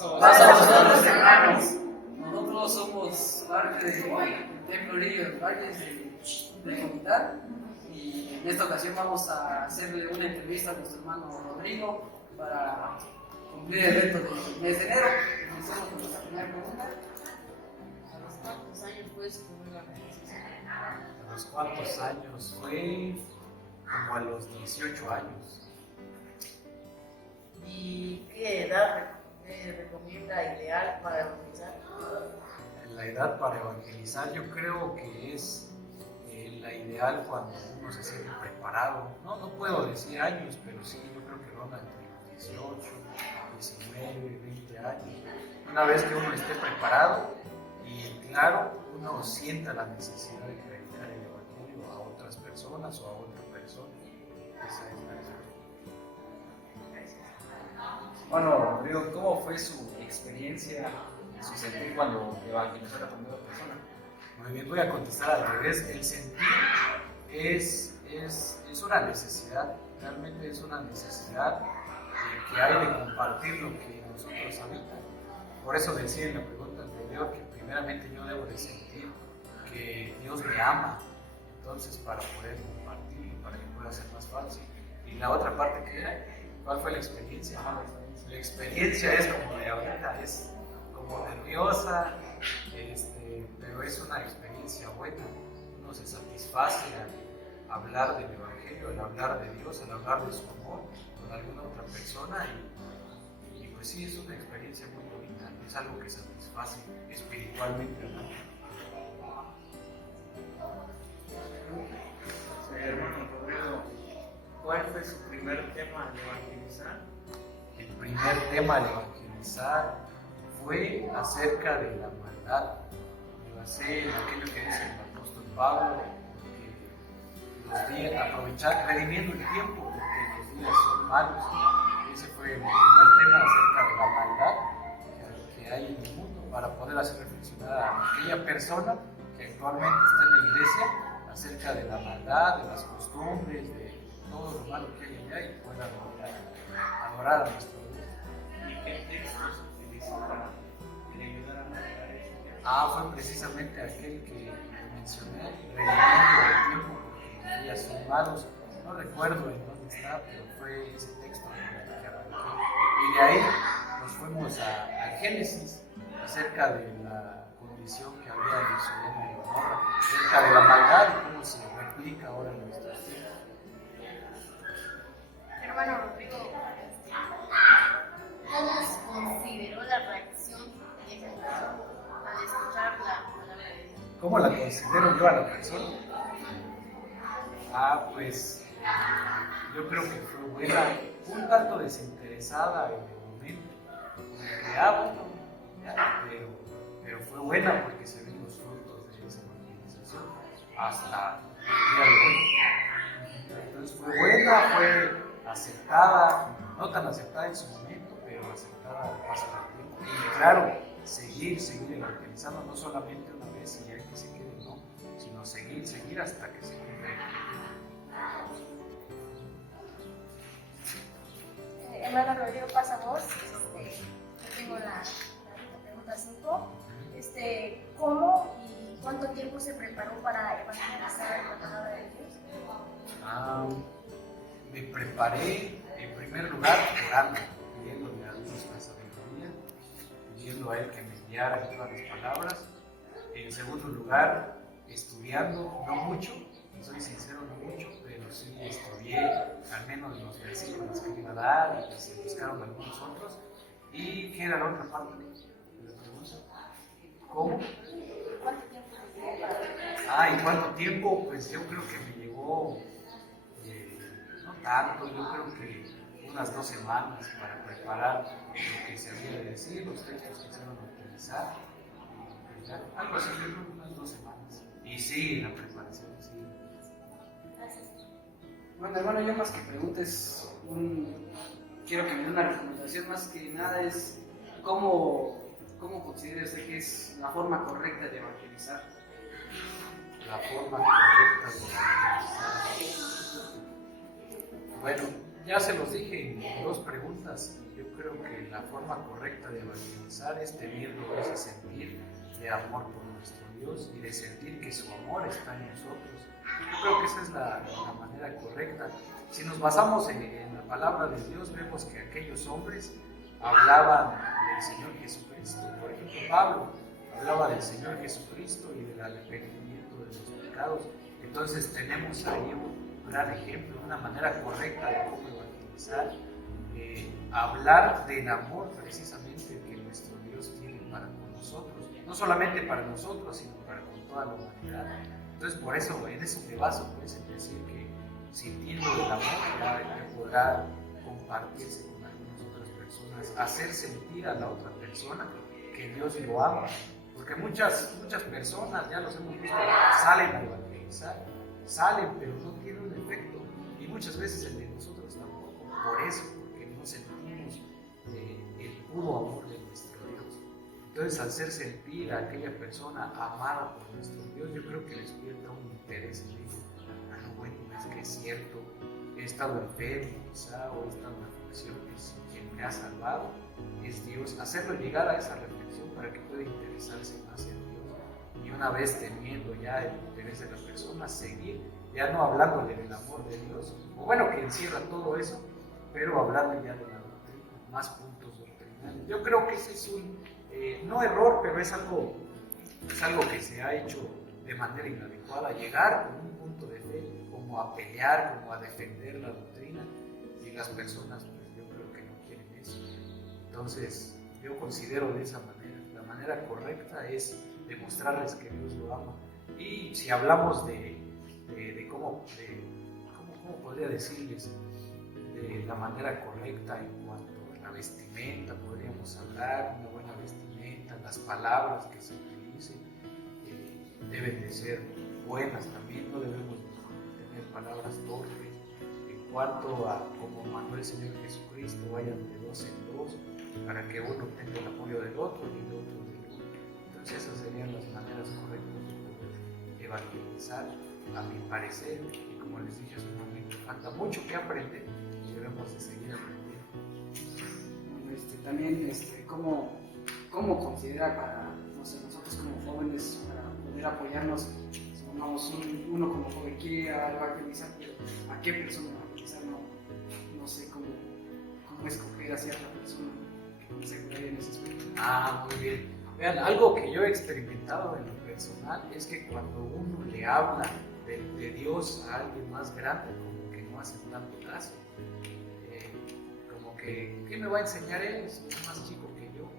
a los hermanos. Nosotros somos parte del Templo Lirio de Valles de Comitán y en esta ocasión vamos a hacerle una entrevista a nuestro hermano Rodrigo para cumplir el reto del mes de enero. Empezamos con la primera pregunta. ¿A los cuántos años fue su primera organización? ¿A los cuántos años fue? Como a los 18 años. ¿Y qué edad recomienda ideal para organizar? La edad para evangelizar yo creo que es la ideal cuando uno se siente preparado. No puedo decir años, pero sí, yo creo que ronda entre los 18, 19, 20 años. Una vez que uno esté preparado y claro, uno sienta la necesidad de predicar el evangelio a otras personas o a otra persona. Esa es la razón. Bueno, Rodrigo, ¿cómo fue su experiencia, su sentir cuando evangelizó a la primera persona? Muy bien, voy a contestar al revés. El sentir es una necesidad, realmente es una necesidad que hay de compartir lo que nosotros habitamos. Por eso decía en la pregunta anterior que primeramente yo debo de sentir que Dios me ama, entonces para poder compartirlo, para que pueda ser más fácil. Y la otra parte que era, ¿cuál fue la experiencia? La experiencia es como de ahorita, es como nerviosa, pero es una experiencia buena. Uno se satisface al hablar del Evangelio, al hablar de Dios, al hablar de su amor con alguna otra persona y pues sí, es una experiencia muy bonita, es algo que satisface espiritualmente hablando. Sí, hermano Rodrigo, ¿cuál fue su primer tema de evangelizar? El primer tema al evangelizar fue acerca de la maldad. Yo basé en aquello que dice el apóstol Pablo, que los días, aprovechar, redimiendo el tiempo, porque los días son malos. Ese fue el primer tema acerca de la maldad que hay en el mundo, para poder hacer reflexionar a aquella persona que actualmente está en la iglesia acerca de la maldad, de las costumbres, de todo lo malo que hay allá y pueda adorar a nuestro Dios. ¿Y qué textos utilizó para que le ayudara a mejorar eso? Fue precisamente aquel que mencioné, redimiendo el tiempo, porque los días son malos. No recuerdo en dónde está, pero fue ese texto que arranqué. Y de ahí nos fuimos a Génesis, acerca de la condición que había en Sodoma y Gomorra, acerca de la maldad y cómo se replica ahora en nuestros tiempos. Hermano Rodrigo, ¿cómo consideró la reacción de esa persona al escuchar la palabra de Dios? ¿Cómo la considero yo a la persona? Pues yo creo que fue buena, un tanto desinteresada en el momento, bueno, ya, pero fue buena porque se ven los frutos de esa evangelización hasta el día de hoy. Entonces fue buena, fue aceptada, no tan aceptada en su momento, pero aceptada al paso del tiempo. Y claro, seguir evangelizando, no solamente una vez y ya que se quede, no, sino seguir hasta que se cumpla. Hermano Rodrigo, pasa vos. Yo tengo la pregunta 5. ¿Cómo y cuánto tiempo se preparó para evangelizar la palabra de Dios? Me preparé en primer lugar orando, pidiéndole a Dios la sabiduría, pidiendo a Él que me guiara en todas las palabras. En segundo lugar, estudiando, no mucho, soy sincero, no mucho, pero sí estudié al menos los versículos que iba a dar y se buscaron algunos otros. ¿Y qué era la otra parte de la pregunta? ¿Cómo? ¿Cuánto tiempo se llevó ¿Y cuánto tiempo? Pues yo creo que me llevó, no tanto, yo creo que unas 2 semanas para preparar lo que se había de decir, los textos que se iban a utilizar, algo así, yo creo que unas 2 semanas. Y sí, la preparación, sí. Bueno, hermano, yo más que preguntes, quiero que me dé una recomendación. Más que nada es cómo considera usted que es la forma correcta de evangelizar. La forma correcta de evangelizar. Bueno, ya se los dije en 2 preguntas. Yo creo que la forma correcta de evangelizar es teniendo ese sentir de amor por nuestro Dios y de sentir que su amor está en nosotros. Yo creo que esa es la manera correcta. Si nos basamos en la palabra de Dios, vemos que aquellos hombres hablaban del Señor Jesucristo. Por ejemplo, Pablo hablaba del Señor Jesucristo y del arrepentimiento de los pecados. Entonces tenemos ahí un gran ejemplo, una manera correcta de cómo evangelizar, hablar del amor precisamente que nuestro Dios tiene para con nosotros, no solamente para nosotros, sino para con toda la humanidad. Entonces por eso, en eso me baso, pues, en decir que sintiendo el amor ya podrá compartirse con algunas otras personas, hacer sentir a la otra persona que Dios lo ama. Porque muchas personas, ya los hemos visto, salen a evangelizar, salen pero no tienen un efecto. Y muchas veces el de nosotros tampoco, por eso, porque no sentimos el puro amor de nuestro Dios. Entonces, al hacer sentir a aquella persona amada por nuestro Dios, yo creo que les despierta un interés en ello. Bueno, es que es cierto, he estado enfermo quizá, o he estado en aflicciones, quien me ha salvado es Dios. Hacerlo llegar a esa reflexión para que pueda interesarse más en Dios. Y una vez teniendo ya el interés de la persona, seguir, ya no hablándole del amor de Dios, o bueno, que encierra todo eso, pero hablarle ya de la doctrina, más puntos doctrinales. Yo creo que ese es un, no error, pero es algo que se ha hecho de manera inadecuada, llegar con un punto de fe, como a pelear, como a defender la doctrina, y las personas, pues yo creo que no quieren eso. Entonces, yo considero de esa manera, la manera correcta es demostrarles que Dios lo ama. Y si hablamos de cómo podría decirles, de la manera correcta en cuanto a la vestimenta, podríamos hablar, una buena vestimenta, las palabras que se utilicen, deben de ser buenas también, no debemos tener palabras torpes. En cuanto a cómo mandó el Señor Jesucristo, vayan de 2 en 2 para que uno tenga el apoyo del otro y el otro del otro. Entonces esas serían las maneras correctas de poder evangelizar, a mi parecer, y como les dije hace un momento, falta mucho que aprender y debemos de seguir aprendiendo. También, ¿cómo considera para nosotros como jóvenes, para poder apoyarnos? Supongamos uno como joven quiere evangelizar, pero ¿a qué persona evangelizar? No sé cómo escoger a cierta persona que se cree en ese aspecto. Muy bien. Vean, algo que yo he experimentado en lo personal es que cuando uno le habla de Dios a alguien más grande, como que no hacen tanto caso. Como que, ¿qué me va a enseñar él? Es más chico que yo.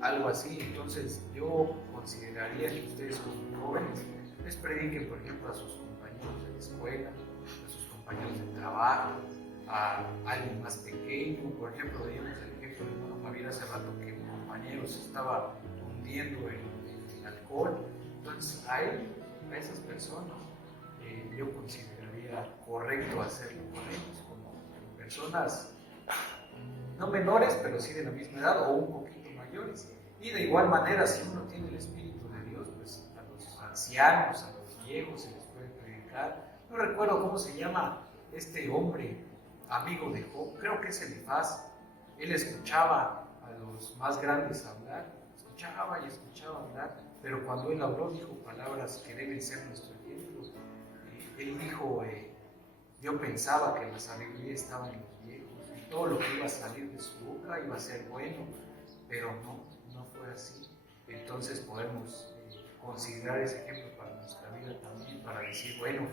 Algo así. Entonces, yo consideraría que ustedes como jóvenes les prediquen, por ejemplo, a sus compañeros de la escuela, a sus compañeros de trabajo, a alguien más pequeño. Por ejemplo, veíamos el ejemplo de hermano Javier hace rato, que un compañero se estaba hundiendo en el alcohol. Entonces, a esas personas, yo consideraría correcto hacerlo con ellos, como personas no menores, pero sí de la misma edad o un poquito mayores. Y de igual manera, si uno tiene el Espíritu de Dios, pues a los ancianos, a los viejos se les puede predicar. No recuerdo cómo se llama este hombre, amigo de Job, creo que es Elifaz. Él escuchaba a los más grandes hablar, escuchaba y escuchaba hablar, pero cuando él habló dijo palabras que deben ser nuestro ejemplo. Él dijo, yo pensaba que la sabiduría estaba en los viejos y todo lo que iba a salir de su boca iba a ser bueno, pero no fue así. Entonces podemos considerar ese ejemplo para nuestra vida también, para decir, bueno,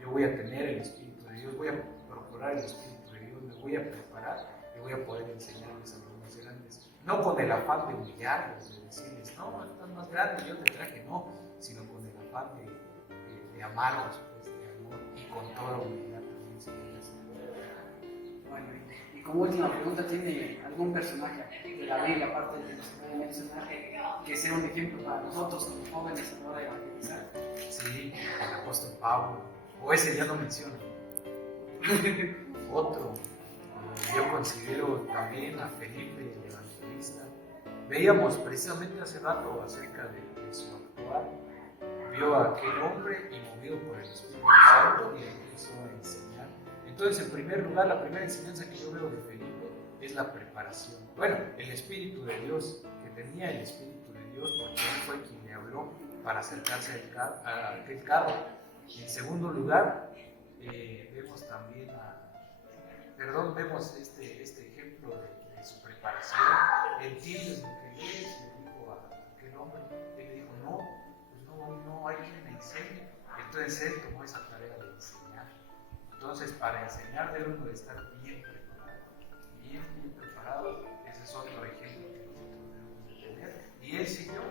yo voy a tener el Espíritu de Dios, voy a procurar el Espíritu de Dios, me voy a preparar y voy a poder enseñarles a los más grandes. No con el afán de humillarlos, de decirles, no, estás más grande, yo te traje, no, sino con el afán de amarlos, pues, de amor, y con toda humildad también se les hace. Bueno, y como última pregunta, ¿tiene algún personaje de la Biblia, aparte de los que puede mencionar, que sea un ejemplo para nosotros como jóvenes a la hora de evangelizar? Sí, el apóstol Pablo, o ese ya no menciono. Otro, yo considero también a Felipe, el evangelista. Veíamos precisamente hace rato acerca de su actuar. Vio a aquel hombre y movido por el Espíritu Santo y empezó a enseñar. Entonces, en primer lugar, la primera enseñanza que yo veo de Felipe es la preparación. Bueno, el Espíritu de Dios, que tenía el Espíritu de Dios, porque él fue quien le habló para acercarse a aquel carro. En segundo lugar, vemos también vemos este ejemplo de su preparación. ¿Entiendes lo que lees? Le dijo a aquel hombre. Él le dijo, no, pues no hay quien me enseñe. Entonces él tomó esa tarea de enseñar. Entonces, para enseñar debe uno de estar bien preparado. Bien preparado. Ese es otro ejemplo que nosotros debemos de tener. Y él siguió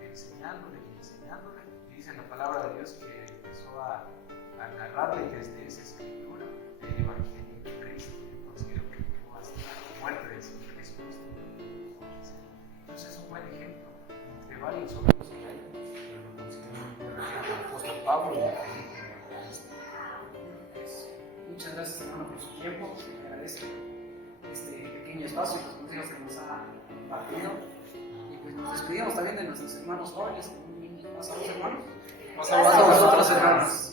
enseñándole. Y dice la palabra de Dios que empezó a narrarle desde esa escritura el Evangelio de Cristo, que considero que llegó hasta la muerte del Señor Jesucristo. Entonces es un buen ejemplo, entre varios otros que hay, pero lo considero el apóstol Pablo y el Felipe. Muchas gracias, hermano, por su tiempo. Se agradece este pequeño espacio y los consejos que nos ha compartido. Y pues nos despedimos también de nuestros hermanos jóvenes. ¿Pasados, hermanos? Pasados, hermanos.